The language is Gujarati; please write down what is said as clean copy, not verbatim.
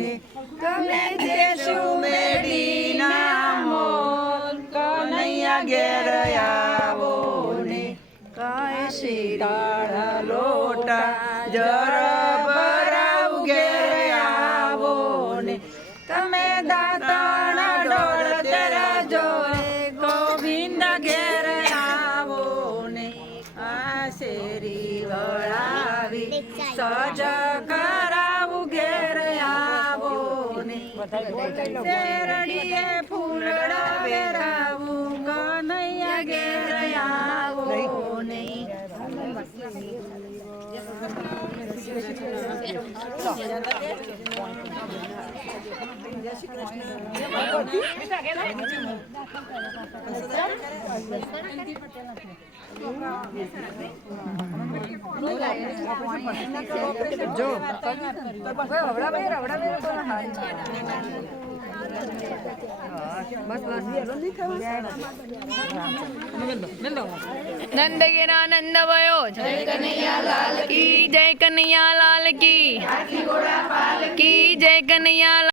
ને તમે દેશો મેડીના મોર કનૈયા ઘેર આવો ને કાય શીરાળા લોટા જર ભરાવ ઘેર આવો ને તમે દાંતણ ડોળ તેરા જોરે ગોવિંદ ઘેર આવો ને આ શેરી વળાવી સજ કરાવું ઘેર આવો ને શેરડીએ ફૂલડા વેરાવું કનૈયા ઘેર આવો ને नंद गिरा नंद भयो जय कन्हैया लाल की जय कन्हैया लाल की जय कन्हैया